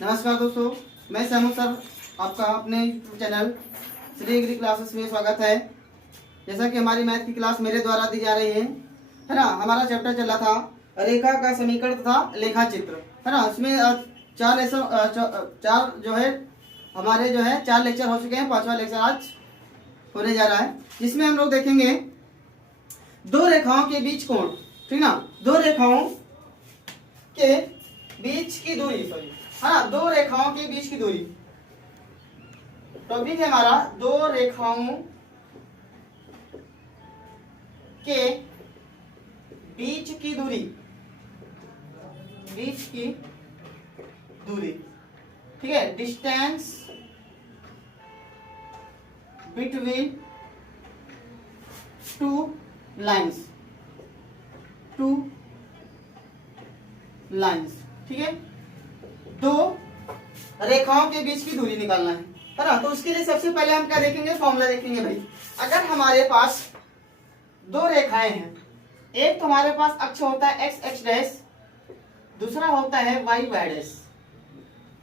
नमस्कार दोस्तों, मैं सैमू सर आपका अपने YouTube channel Shri agri classes में स्वागत है। जैसा कि हमारी मैथ की क्लास मेरे द्वारा दी जा रही है ना। हमारा चैप्टर चला था रेखा का समीकरण तथा लेखा चित्र, है ना। उसमें चार जो है हमारे जो है 4 लेक्चर हो चुके हैं। 5वां लेक्चर आज होने जा रहा है, जिसमें हम लोग देखेंगे दो रेखाओं के बीच कोण, ठीक ना। दो रेखाओं के बीच की दूरी, सॉरी, है ना, दो रेखाओं के बीच की दूरी। टॉपिक है हमारा दो रेखाओं के बीच की दूरी, बीच की दूरी, ठीक है। डिस्टेंस बिटवीन टू लाइंस, ठीक है। दो रेखाओं के बीच की दूरी निकालना है ना। तो उसके लिए सबसे पहले हम क्या देखेंगे, फॉर्मूला देखेंगे भाई। अगर हमारे पास दो रेखाएं हैं, एक तो हमारे पास अक्ष होता है एक्स एक्स डैश, दूसरा होता है वाई वाई डैश,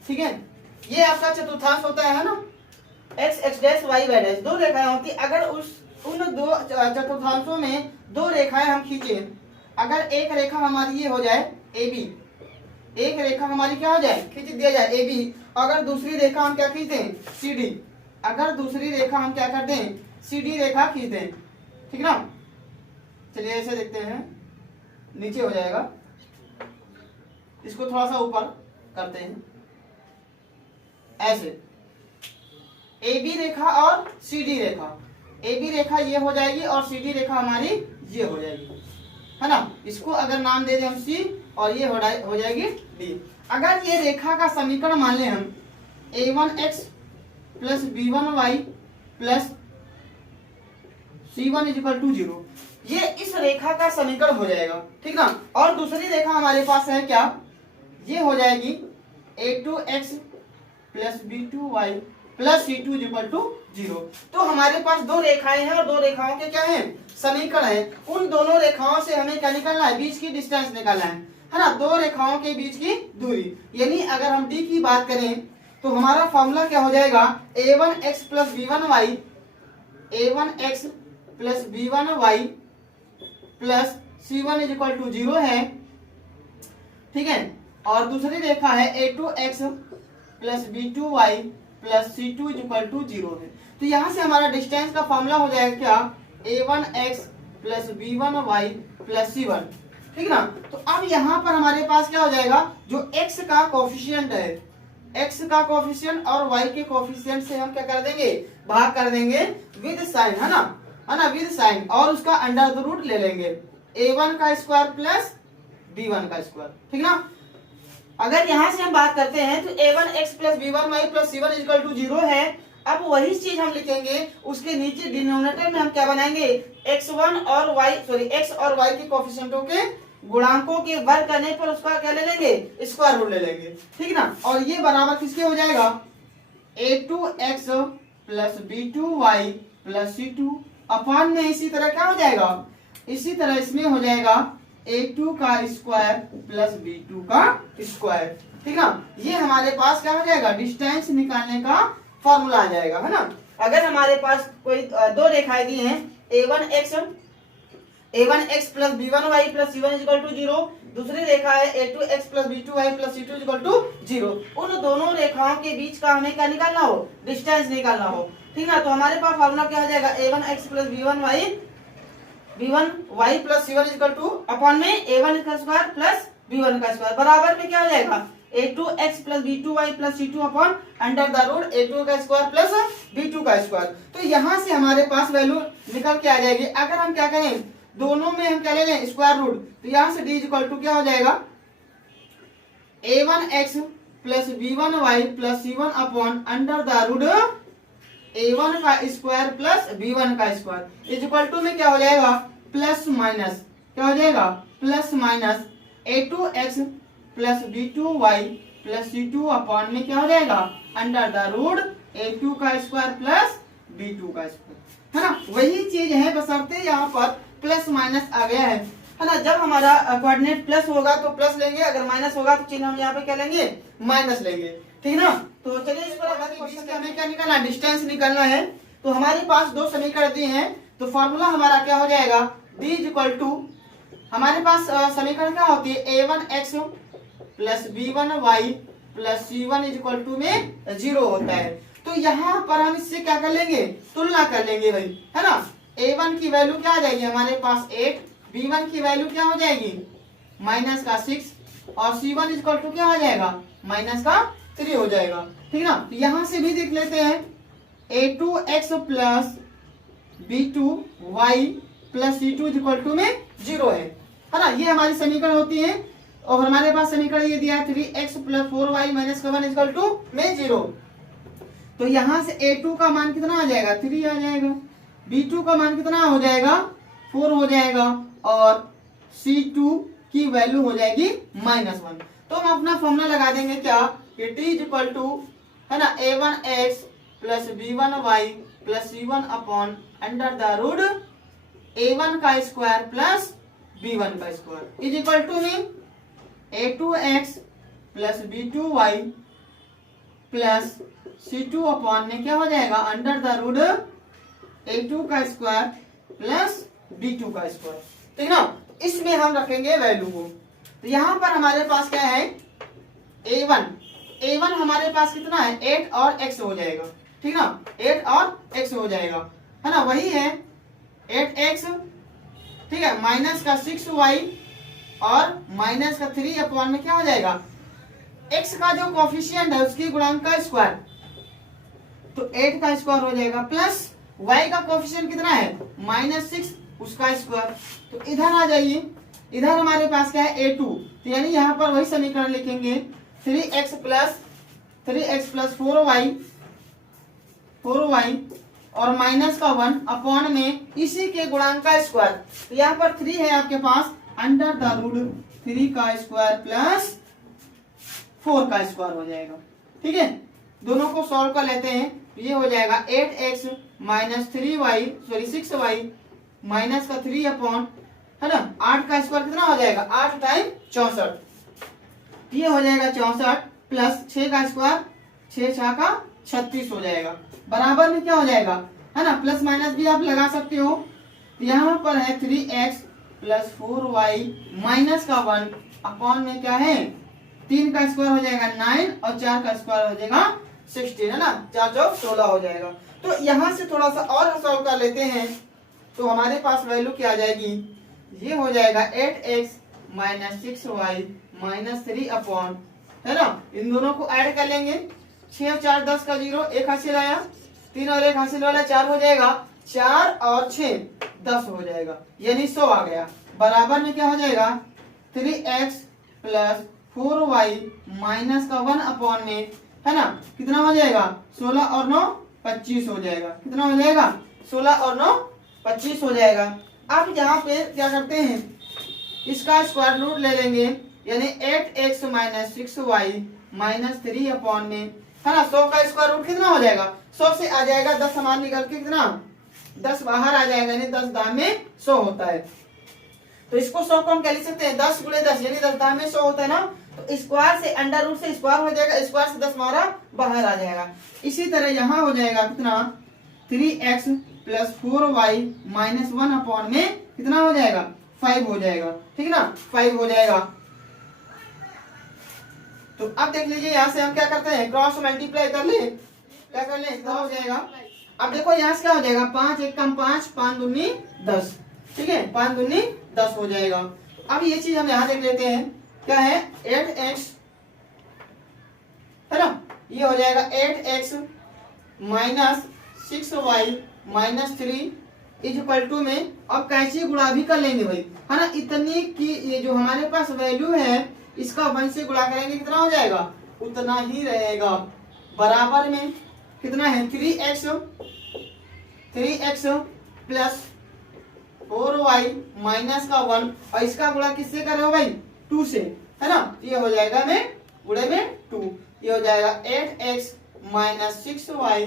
ठीक है। ये आपका चतुर्थांश होता है ना, x x dash y y dash. दो रेखाएं होती, अगर उन दो चतुर्थांशों में दो रेखाएं हम खींचे, अगर एक रेखा हमारी ये हो जाए ए बी, एक रेखा हमारी क्या हो जाए, खींच दिया जाए ए बी, अगर दूसरी रेखा हम क्या खींचते हैं सी डी, अगर दूसरी रेखा हम क्या करते हैं सी डी रेखा खींचते हैं, ठीक ना। चलिए ऐसे देखते हैं, नीचे हो जाएगा, इसको थोड़ा सा ऊपर करते हैं ऐसे। ए बी रेखा और C D Rekha, A B रेखा ये हो जाएगी और सी डी रेखा हमारी ये हो जाएगी, है ना। इसको अगर नाम दे दें हम सी और ये हो जाएगी डी। अगर ये रेखा का समीकरण मान लें हम a1x plus b1y plus c1 equal to 0, ये इस रेखा का समीकरण हो जाएगा, ठीक ना। और दूसरी रेखा हमारे पास है क्या, ये हो जाएगी a2x plus b2y plus c2 equal to 0। तो हमारे पास दो रेखाएं हैं और दो रेखाओं के क्या है समीकरण है। उन दोनों रेखाओं से हमें क्या निकालना है, बीच की डिस्टेंस निकालना है ना, दो रेखाओं के बीच की दूरी। यानी अगर हम डी की बात करें तो हमारा फॉर्मूला क्या हो जाएगा, a1x plus b1y, a1x plus b1y plus c1 equal to 0 है, ठीक है। और दूसरी रेखा है a2x plus b2y plus c2 equal to 0 है। तो यहां से हमारा डिस्टेंस का फॉर्मूला हो जाएगा क्या, a1x plus b1y plus c1, ठीक ना। तो अब यहाँ पर हमारे पास क्या हो जाएगा, जो x का कोफिशिएंट है, x का कोफिशिएंट और y के कोफिशिएंट से हम क्या कर देंगे, भाग कर देंगे विद साइन, है ना, विद साइन, और उसका अंडर द रूट ले लेंगे a1 का स्क्वायर प्लस b1 का स्क्वायर, ठीक ना। अगर यहां से हम बात करते हैं तो a1x plus b1y plus c1 equal to 0 है। अब वही चीज हम लिखेंगे, उसके नीचे डिनोमिनेटर में हम क्या बनाएंगे, x1 और y, सॉरी x और y के कोफिशिएंटों के गुणांकों के वर्ग करने पर उसका क्या ले लेंगे, स्क्वायर रूट ले लेंगे, ठीक ना। और ये बराबर किसके हो जाएगा, a2x plus b2y plus c2 upon में इसी तरह क्या हो जाएगा, इसी तरह इसमें हो जाएगा a2 का स्क्वायर प्लस b2 का स्क्वायर, ठीक ना। ये हमारे पास क्या हो जाएगा, डिस्टेंस निकालने का फॉर्मूला आ जाएगा, है ना। अगर हमारे पास कोई दो रेखाएं दी हैं a1x plus b1y plus c1 equal to 0, दूसरी रेखा है a2x plus b2y plus c2 equal to 0, उन दोनों रेखाओं के बीच का हमें क्या निकालना हो, डिस्टेंस निकालना हो, ठीक ना। तो हमारे पास फॉर्मूला क्या हो जाएगा, a1x plus b1y plus c1 equal two upon में a1 का स्क्वायर प्लस b1 का स्क्वायर बराबर में क्या हो जाएगा, a2x plus b2y plus c2 upon under the root a2 का स्क्वायर प्लस b2 का स्क्वायर। तो यहाँ से हमारे पास वैल्यू निकल के आ जाएगी। अगर हम क्या करें, दोनों में हम क्या ले लें स्क्वायर रूट, तो यहाँ से d इक्वल टू क्या हो जाएगा, a1x plus b1y plus c1 upon under the root a1 का स्क्वायर प्लस b1 का स्क्वायर इक्वल टू में क्या हो जाएगा, प्लस माइनस, क्या हो जाएगा, plus minus a2x plus b2y plus c2 upon में क्या हो जाएगा, अंडर द रूट a2 का स्क्वायर प्लस b2 का स्क्वायर, है ना। वही चीज है, बशर्ते यहाँ पर प्लस माइनस आ गया है है ना। जब हमारा कोऑर्डिनेट प्लस होगा तो प्लस लेंगे, अगर माइनस होगा तो चिन्ह हम यहाँ पे क्या लेंगे, माइनस लेंगे, ठीक ना। तो चलिए इस पर हमें क्या निकालना है, डिस्टेंस निकालना है। तो हमारे पास दो समीकरण दिए हैं, तो फॉर्मूला हमारा क्या हो जाएगा, d इज इक्वल टू, हमारे पास समीकरण क्या होती है, a1x plus b1y plus c1 is equal to में 0 होता है। तो यहाँ पर हम इससे क्या कर लेंगे, तुलना कर लेंगे भाई, है ना। a1 की वैल्यू क्या आ जाएगी हमारे पास 8, b1 की वैल्यू क्या हो जाएगी माइनस का 6 और c1 इज इक्वल टू क्या हो जाएगा माइनस का 3 हो जाएगा, ठीक ना। तो यहाँ से भी देख लेते हैं, a2x plus b2y plus c2 is equal to में 0 है ना। ये हमारी समीकरण होती है और हमारे पास समीकरण ये दिया है 3x प्लस 4y माइनस का 1 इक्वल टू में 0। तो यहाँ से a2 का मान कितना आ जाएगा 3 आ जाएगा, b2 का मान कितना हो जाएगा 4 हो जाएगा और c2 की वैल्यू हो जाएगी -1। तो हम अपना फॉर्मूला लगा देंगे क्या कि t इज इक्वल टू, है ना, a1x plus b1y plus c1 upon under the root a1 का स्क्वायर प्लस b1 का स्क्वायर इज इक्वल टू में a2x plus b2y plus c2 upon में क्या हो जाएगा अंडर द रूट a2 का स्क्वायर प्लस b2 का स्क्वायर, ठीक ना। इसमें हम रखेंगे वैल्यू को। तो यहाँ पर हमारे पास क्या है a1 हमारे पास कितना है 8 और x हो जाएगा, ठीक ना, 8 और x हो जाएगा, है ना। वही है 8x, ठीक है, माइनस का 6y और माइनस का 3 अपॉन में क्या हो जाएगा x का जो कोफिशिएंट है उसकी गुणांक का स्क्वायर, तो 8 का स्क्वायर हो जाएगा प्लस y का कोफिशिएंट कितना है -6 उसका स्क्वायर। तो इधर आ जाइए, इधर हमारे पास क्या है a2, तो यानी यहाँ पर वही समीकरण लिखेंगे 3x प्लस 4y और माइनस का 1 अपॉन में इसी के गुणांक का स्क्वायर। तो यहाँ पर 3 है आपके पास अंडर द रूट 3 का स्क्वायर प्लस 4 का स्क्वायर हो जाएगा, ठीक है। दोनों को सॉल्व कर लेते हैं, ये हो जाएगा 8x माइनस 6y माइनस का 3 अपॉन, है ना, 8 का स्क्वायर कितना हो जाएगा 8 टाइम 64, ये हो जाएगा 64 प्लस 6 का स्क्वायर 6 6 का 36 हो जाएगा, बराबर में क्या हो जाएगा, है ना, प्लस माइनस भी आप लगा सकते हो। तो यहाँ पर है 3x प्लस 4y माइनस का 1 अपॉन में क्या है 3 का स्क्वायर हो जाएगा 9 और 4 का स्क्वायर हो जाएगा 16, है ना, 4 चौक 16 हो जाएगा। तो यहाँ से थोड़ा सा और सॉल्व कर लेते हैं, तो हमारे पास वैल्यू क्या आ जाएगी, ये हो जाएगा 8x minus 6y minus 3 upon, है ना, इन दोनों को ऐड कर लेंगे, 6 और 4 10 का 0, 1 हासिल आया, 3 और 1 हासिल वाला 4 हो जाएगा, 4 और 6 10 हो जाएगा, यानी 100 आ गया, बराबर में क्या हो जाएगा 3x प्लस 4y माइनस का 1 अपॉन में, है ना, कितना हो जाएगा 16 और 9 25 हो जाएगा, कितना हो जाएगा 16 और 9 25 हो जाएगा। अब यहाँ पे क्या करते हैं, इसका स्क्वायर रूट ले लेंगे, यानी 8x minus 6y minus 3 upon में, है ना, 100 का स्क्वायर रूट कितना हो जाएगा 100 से आ जाएगा 10 हमारे निकल के कितना 10 बाहर आ जाएगा, यानी 10 दाम में 100 होता है। तो इसको 100 को हम क्या लिख सकते हैं 10 गुणे 10 यानी 10 दाम में 100 होता है ना। तो स्क्वायर से अंडर रूट से स्क्वायर हो जाएगा, स्क्वायर से 10 हमारा बाहर आ जाएगा। इसी तरह यहाँ हो जाएगा कितना 3x plus 4y minus 1 upon में कितना हो जाएगा 5 हो जाएगा, ठीक है ना, 5 हो जाएगा। तो अब देख लीजिए यहाँ से हम क्या करते हैं क्रॉस मल्टीप्लाई कर ले, क्या कर ले कितना हो जाएगा। अब देखो यहाँ से क्या हो जाएगा 5 1 कम 5 5 दूनी 10, ठीक है, 5 दूनी 10 हो जाएगा। अब ये चीज हम यहाँ देख लेते हैं क्या है 8x, है ना, ये हो जाएगा 8x minus 6y minus 3 is equal to में, अब कैसे गुणा भी कर लेंगे भाई, है ना, इतनी की ये जो हमारे पास वैल्यू है इसका 1 से गुणा करेंगे कितना हो जाएगा उतना ही रहेगा, बराबर में कितना है 3x प्लस 4y माइनस का 1 और इसका गुणा किससे कर रहे हो भाई 2 से, है ना, ये हो जाएगा में गुणे में 2, ये हो जाएगा 8x minus 6y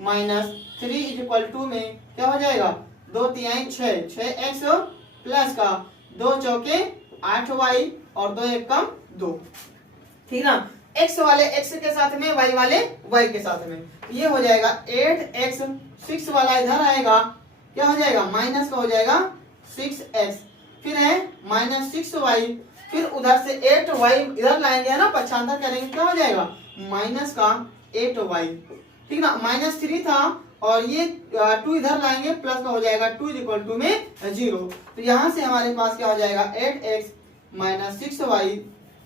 minus 3 is equal to में क्या हो जाएगा 2 3 6 6x प्लस का 2 चौके 8y और 2 एक कम 2, ठीक ना। x वाले x के साथ में, y वाले y के साथ में, ये हो जाएगा 8x, 6 वाला इधर आएगा, क्या हो जाएगा माइनस का हो जाएगा 6x, फिर है -6y, फिर उधर से 8y इधर लाएंगे है ना, पक्षांतर करेंगे, क्या हो जाएगा माइनस का 8y, ठीक ना। -3 था और ये 2 इधर लाएंगे, प्लस का हो जाएगा 2 = में 0। तो यहाँ से हमारे पास क्या हो जाएगा 8x - 6y,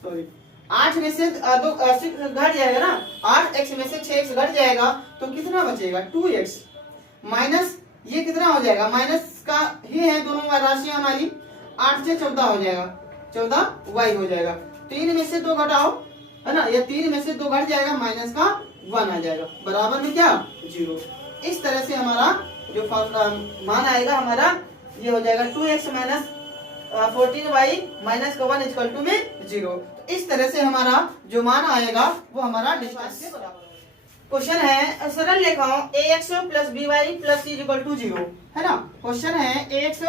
सॉरी 8 में से 6 घट जाएगा ना, 8x में से 6x घट जाएगा, तो कितना बचेगा 2x, माइनस ये कितना हो जाएगा, माइनस का ही है दोनों राशियां हमारी, 8 से 14 हो जाएगा, 14y हो जाएगा। 3 में से 2 घटाओ है ना, या 3 में से 2 घट जाएगा, माइनस का 1 आ जाएगा, बराबर में क्या 0। इस तरह से हमारा जो मान आएगा हमारा, ये हो जाएगा 2x - 14y माइनस का 1 = में 0। तो इस तरह से हमारा जो मान आएगा वो हमारा डिस्टेंस के बराबर होगा। क्वेश्चन है सरल रेखाओं ax + by + c = 0, है ना। क्वेश्चन है ax +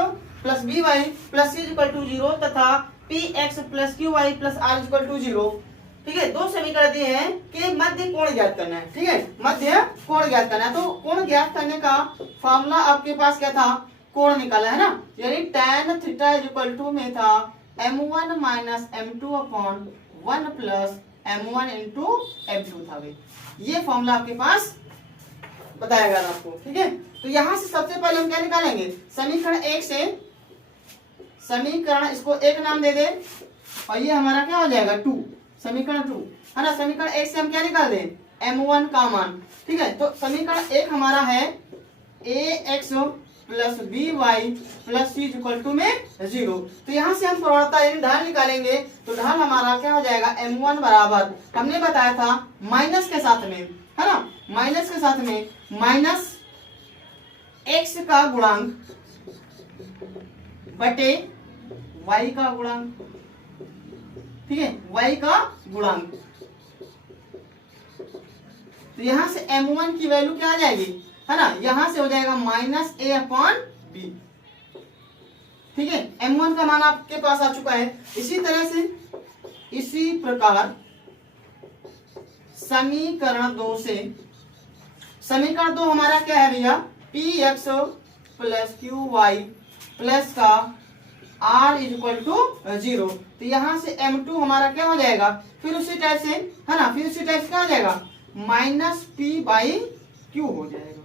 by + c = 0 तथा px + qy + r = 0, ठीक है। दो समीकरण दिए हैं कि मध्य कोण ज्ञात करना है, ठीक है, मध्य कोण ज्ञात करना है। तो कोण ज्ञात करने का फॉर्मूला आपके पास क्या था, कोण निकाला है ना, यानी tan θ में था m1 - m2/1 + m1 × m2 था भाई, ये फॉर्मूला आपके पास बताया गया आपको, ठीक है। तो यहाँ से सबसे पहले हम क्या निकालेंगे, समीकरण 1 से, समीकरण इसको 1 नाम दे दे, और ये हमारा क्या हो जाएगा 2, समीकरण 2, है ना। समीकरण 1 से हम क्या निकाल दें m1 का मान, ठीक है। तो समीकरण 1 हमारा है ax + by + c = में 0। तो यहाँ से हम प्रवणता यानी ढाल निकालेंगे, तो ढाल हमारा क्या हो जाएगा m1 बराबर, हमने बताया था माइनस के साथ में, है ना, माइनस के साथ में माइनस x का गुणांक बटे y का गुणांक, ठीक है, y का गुणांक। तो यहां से m1 की वैल्यू क्या आ जाएगी, है ना, यहां से हो जाएगा -a/b, ठीक है। m1 का मान आपके पास आ चुका है। इसी तरह से इसी प्रकार समीकरण 2 से, समीकरण 2 हमारा क्या है भैया, px + qy प्लस का r = 0। तो यहाँ से m2 हमारा क्या हो जाएगा, फिर उसी टाइप से, है ना, फिर उसी टाइप से क्या हो जाएगा -p/q हो जाएगा,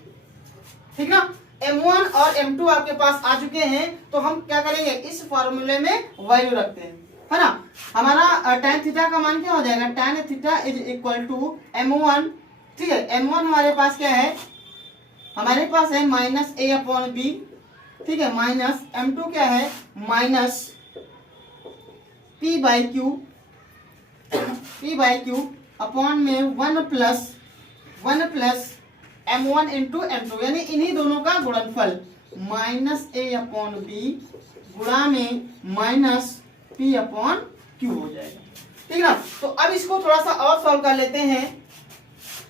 ठीक ना। m1 और m2 आपके पास आ चुके हैं, तो हम क्या करेंगे, इस फॉर्मूले में वैल्यू रखते हैं, है ना। हमारा tan थीटा का मान क्या हो जाएगा, tan θ = m1, ठीक है। m1 हमारे पास क्या है, हमारे पास है -a/b, ठीक है, माइनस m2 क्या है -p/q, p/q अपॉन में 1 प्लस m1 × m2, यानी इन्हीं दोनों का गुणनफल -a/b गुणा में -p/q हो जाएगा, ठीक ना। तो अब इसको थोड़ा सा और सॉल्व कर लेते हैं।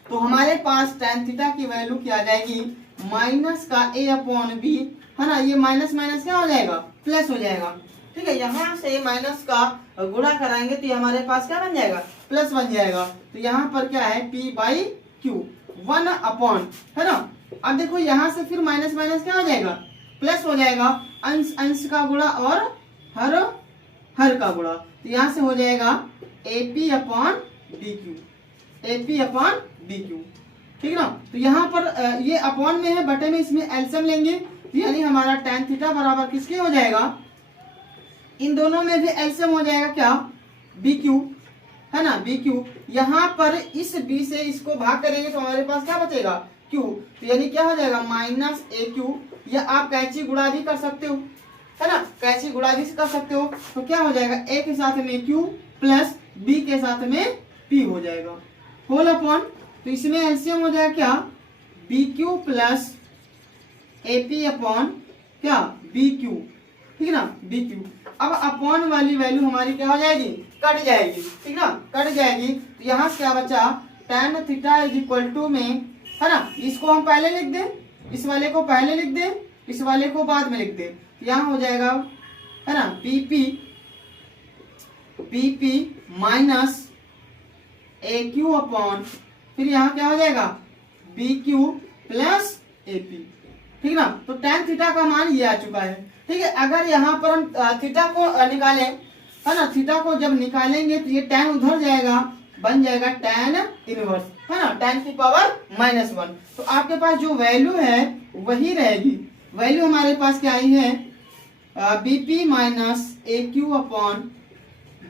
तो हमारे पास tan थीटा की वैल्यू क्या आ जाएगी, माइनस का a/b, है ना, ये माइनस माइनस क्या हो जाएगा, प्लस हो जाएगा, ठीक है। यहाँ से माइनस का गुणा कराएंगे तो ये हमारे पास क्या बन जाएगा, प्लस बन जाएगा। तो यहाँ पर क्या है p/q 1 अपॉन, है ना। अब देखो यहाँ से फिर माइनस माइनस क्या हो जाएगा, प्लस हो जाएगा, अंश अंश का गुणा और हर का गुणा। तो यहाँ से हो जाएगा AP/BQ, AP/BQ, ठीक ना। तो यहाँ पर ये अपॉन में है, बटे में, इसमें एलसीएम लेंगे, यानी हमारा tan थीटा बराबर किसके हो जाएगा, इन दोनों में भी एलसीएम हो जाएगा क्या, BQ, है ना, BQ। यहाँ पर इस B से इसको भाग करेंगे तो हमारे पास क्या बचेगा, Q। तो यानी क्या हो जाएगा -AQ, या आप कैंची गुणा भी कर सकते हो, है ना, कैंची गुणा भी कर सकते हो। तो क्या हो जाएगा, A के साथ में Q प्लस B के साथ में P हो जाएगा, होल अपॉन। तो इसमें एलसीएम हो जाएगा क्या, BQ प्लस AP अपॉन क्या BQ, ठीक ना, BQ। अब अपॉन वाली वैल्यू हमारी क्या हो जाएगी, कट जाएगी, ठीक ना, कट जाएगी। तो यहाँ से क्या बचा, tan थीटा = में, है ना, इसको हम पहले लिख दें, इस वाले को पहले लिख दें, इस वाले को बाद में लिख दें। यहाँ हो जाएगा है ना, p minus a q upon, फिर यहाँ क्या हो जाएगा b q plus a p, ठीक ना। तो tan थीटा का मान ये आ चुका है, ठीक है। अगर यहाँ पर हम थीटा को निकालें, है ना, थीटा को जब निकालेंगे तो ये tan उधर जाएगा, बन जाएगा tan इनवर्स, है ना, tan की पावर -1। तो आपके पास जो वैल्यू है वही रहेगी। वैल्यू हमारे पास क्या आई है, bp minus a q upon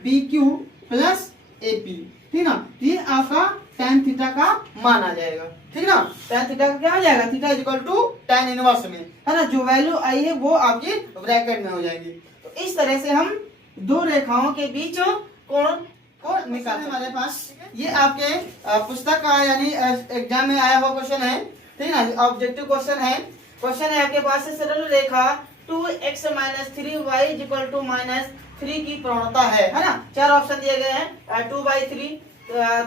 b q plus a p, ठीक ना। ये आपका tan थीटा का मान आ जाएगा, ठीक ना। tan थीटा का क्या आ जाएगा, theta is equal to tan inverse में, है ना, जो वैल्यू आई है वो आपकी ब्रैकेट में हो जाएगी। तो इस तरह से हम दो रेखाओं के बीच कोण को निकालते हैं। हमारे पास ये आपके पुस्तक का यानी एग्जाम में आया हुआ क्वेश्चन है, ठीक ना, ऑब्जेक्टिव क्वेश्चन है। क्वेश्चन है आपके पास सरल रेखा 2x - 3y = -3 की प्रवणता है ना। चार ऑप्शन दिए गए हैं, 2/3,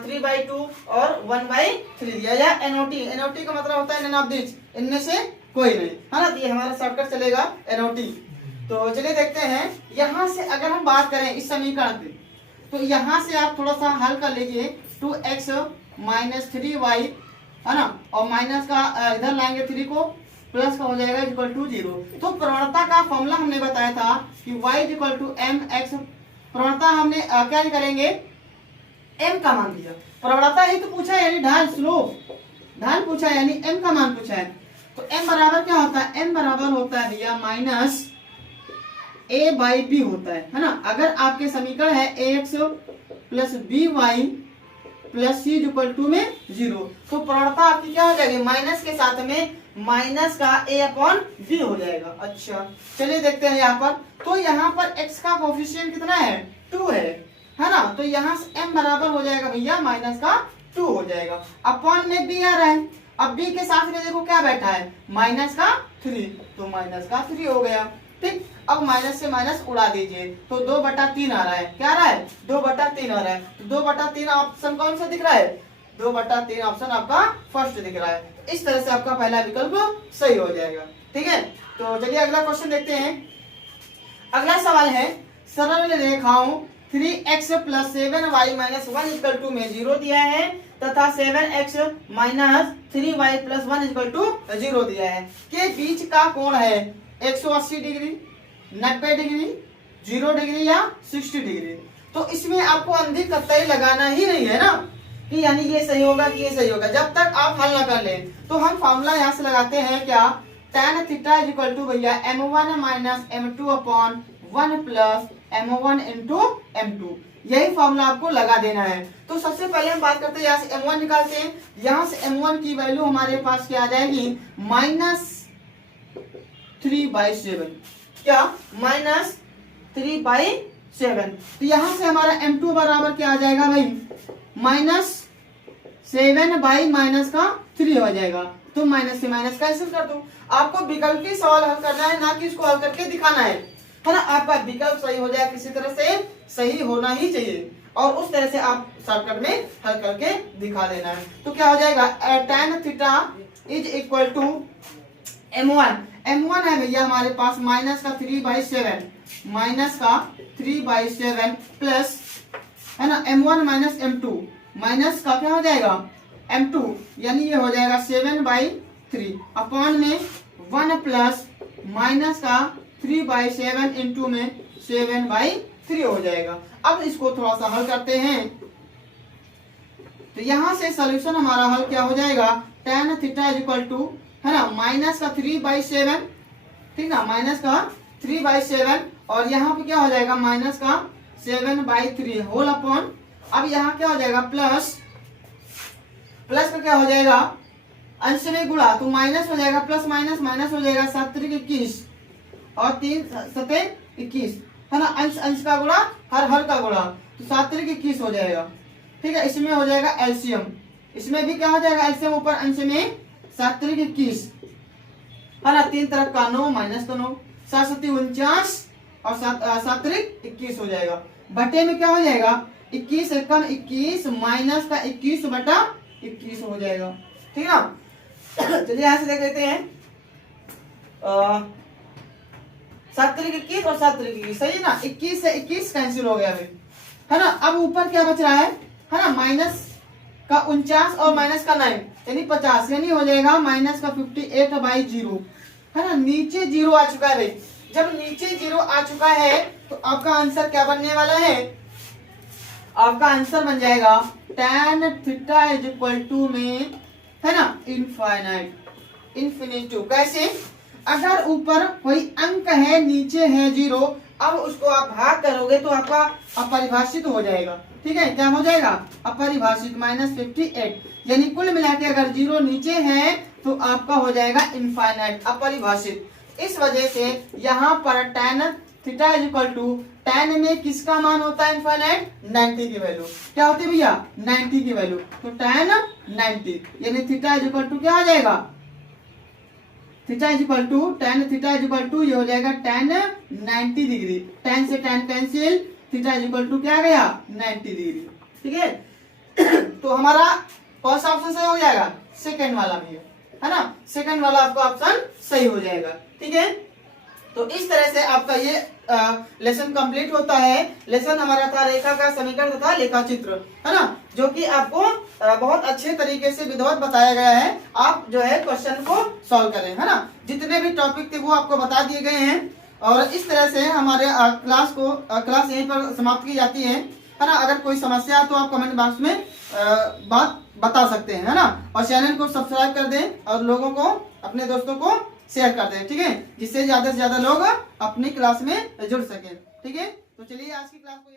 3/2 और 1/3 दिया गया। एनओटी का मतलब होता है नन ऑफ दिस, इनमें से कोई नहीं, है ना। ये हमारा शॉर्टकट चलेगा एनओटी। तो चलिए देखते हैं, यहाँ से अगर हम बात करें इस समीकरण की, तो यहाँ से आप थोड़ा सा हल कर लीजिए। 2x - 3y, है ना, और माइनस का इधर लाएंगे 3 को, प्लस का हो जाएगा =0। तो प्रवणता का फॉर्मूला हमने बताया था कि y = mx। प्रवणता हमने क्या करेंगे, m का मान दिया, प्रवणता ही तो पूछा है, यानी ढाल स्लोप, ढाल पूछा है, यानी m का मान पूछा है। तो m बराबर क्या होता है, m बराबर होता है भैया -a/b होता है ना। अगर आपके समीकरण है ax + by + c = में 0, तो प्रवणता आपकी क्या हो जाएगी, माइनस के साथ में माइनस का a/b हो जाएगा। अच्छा चलिए देखते हैं यहाँ पर। तो यहाँ पर x का कोफिशिएंट कितना है, 2 है ना। तो यहाँ से m बराबर हो जाएगा भैया -2 हो जाएगा। अपॉन में b आ रहा है, अब b के साथ में देखो क्या बैठा है, -3, तो -3 हो गया, ठीक। अब माइनस से माइनस उड़ा दीजिए, तो 2/3 आ रहा है, क्या आ रहा है, 2/3 आ रहा है। तो 2/3 ऑप्शन कौन सा दिख रहा है, 2/3 ऑप्शन आपका फर्स्ट दिख रहा है। तो इस तरह से आपका पहला विकल्प सही हो जाएगा, ठीक है। तो चलिए अगला क्वेश्चन देखते हैं। अगला सवाल है, सरल रेखाओं 3x + 7y - 1 = में 0 दिया है तथा 7x - 3y + 1 = 0 दिया है, के बीच का कोण है 180 डिग्री, 90 डिग्री, 0 डिग्री या 60 डिग्री। तो इसमें आपको अंधी कतई लगाना ही नहीं है ना, कि यानी ये सही होगा कि ये सही होगा, जब तक आप हल ना कर लें। तो हम फॉर्मूला यहाँ से लगाते हैं क्या, tan थीटा = भैया m1 - m2 upon 1 + m1 × m2, यही फॉर्मूला आपको लगा देना है। तो सबसे पहले हम बात करते हैं, यहाँ से m1 निकालते हैं। यहाँ से m1 की वैल्यू हमारे पास क्या आ जाएगी, -3/7, क्या, -3/7। तो यहाँ से हमारा m2 बराबर क्या आ जाएगा भाई, -7/- हो जाएगा। तो माइनस से माइनस कैंसिल कर दो। आपको विकल्पी सवाल हल करना है, ना कि इसको हल करके दिखाना है ना। आपका विकल्प सही हो जाए, किसी तरह से सही होना ही चाहिए, और उस तरह से आप शॉर्टकट में हल करके दिखा देना है। तो क्या हो जाएगा, tan थीटा = m1 है भैया हमारे पास -3/7, -3/7 प्लस, है ना, m1 - m2, माइनस का क्या हो जाएगा, m2, यानी ये हो जाएगा 7/3 अपॉन में 1 प्लस माइनस का 3/7 इंटू में 7/3 हो जाएगा। अब इसको थोड़ा सा हल करते हैं, तो यहाँ से सॉल्यूशन हमारा हल क्या हो जाएगा, tan थीटा = है ना -3/7, ठीक ना, -3/7, और यहाँ पे क्या हो जाएगा, -7/3 होल अपॉन, अब यहाँ क्या हो जाएगा, प्लस का क्या हो जाएगा, अंश में गुणा, तो माइनस हो जाएगा, प्लस माइनस हो जाएगा, 7 × 21 और 3 × 21, है ना, अंश का गुणा, हर का गुणा, तो 7 × 21 हो जाएगा, ठीक है। इसमें हो जाएगा एलसीएम, इसमें भी क्या हो जाएगा, एलसीएम ऊपर अंश में 7 × 21, है ना, 3 तरफ का 9 माइनस का 9, 7 × 49 और 7 × 21 हो जाएगा। बटे में क्या हो जाएगा, 21 × 21 माइनस का 21/21 हो जाएगा, ठीक है ना। चलिए यहाँ से देख लेते हैं, 7 त्रिक 21 और 7 त्रिक 21, सही है ना। 21 से 21 कैंसिल हो गया भाई, है ना। अब ऊपर क्या बच रहा है ना, माइनस का 49 और माइनस का 9 यानी 50, यानी हो जाएगा माइनस का 58/0, है ना। नीचे 0 आ चुका है भाई, जब नीचे 0 आ चुका है तो आपका आंसर क्या बनने वाला है, आपका आंसर बन जाएगा tan theta is equal to में, है ना, इन्फिनिटी। कैसे, अगर ऊपर कोई अंक है नीचे है 0, अब उसको आप भाग करोगे तो आपका अपरिभाषित हो जाएगा, ठीक है। क्या हो जाएगा, अपरिभाषित, -58, यानी कुल मिला के अगर 0 नीचे है तो आपका हो जाएगा इनफाइनाइट, अपरिभाषित। इस वजह से यहाँ पर tan theta is equal to, tan में किसका मान होता है इनफाइनाइट, 90 की वैल्यू। क्या होती है भैया, 90 की वैल्यू, तो tan 90 यानी थीटा इज इक्वल टू क्या आ जाएगा, theta is equal to tan theta is equal to ये हो जाएगा tan 90 डिग्री, tan से tan cancel, theta is equal to क्या आ गया 90 डिग्री, ठीक है। तो हमारा कौन सा ऑप्शन सही हो जाएगा, सेकंड वाला भी है ना, सेकंड वाला आपका ऑप्शन सही हो जाएगा, ठीक है। तो इस तरह से आपका ये लेसन कंप्लीट होता है। लेसन हमारा था रेखा का समीकरण तथा लेखा चित्र, है ना, जो कि आपको बहुत अच्छे तरीके से विधिवत बताया गया है। आप जो है क्वेश्चन को सॉल्व करें, है ना। जितने भी टॉपिक थे वो आपको बता दिए गए हैं, और इस तरह से हमारे क्लास यहीं पर समाप्त की जाती है ना। अगर कोई समस्या है तो आप कमेंट बॉक्स में बात बता सकते हैं, है ना। और चैनल को सब्सक्राइब कर दें और लोगों को, अपने दोस्तों को शेयर कर दें, ठीक है, जिससे ज्यादा से ज्यादा लोग अपनी क्लास में जुड़ सकें, ठीक है। तो चलिए आज की क्लास को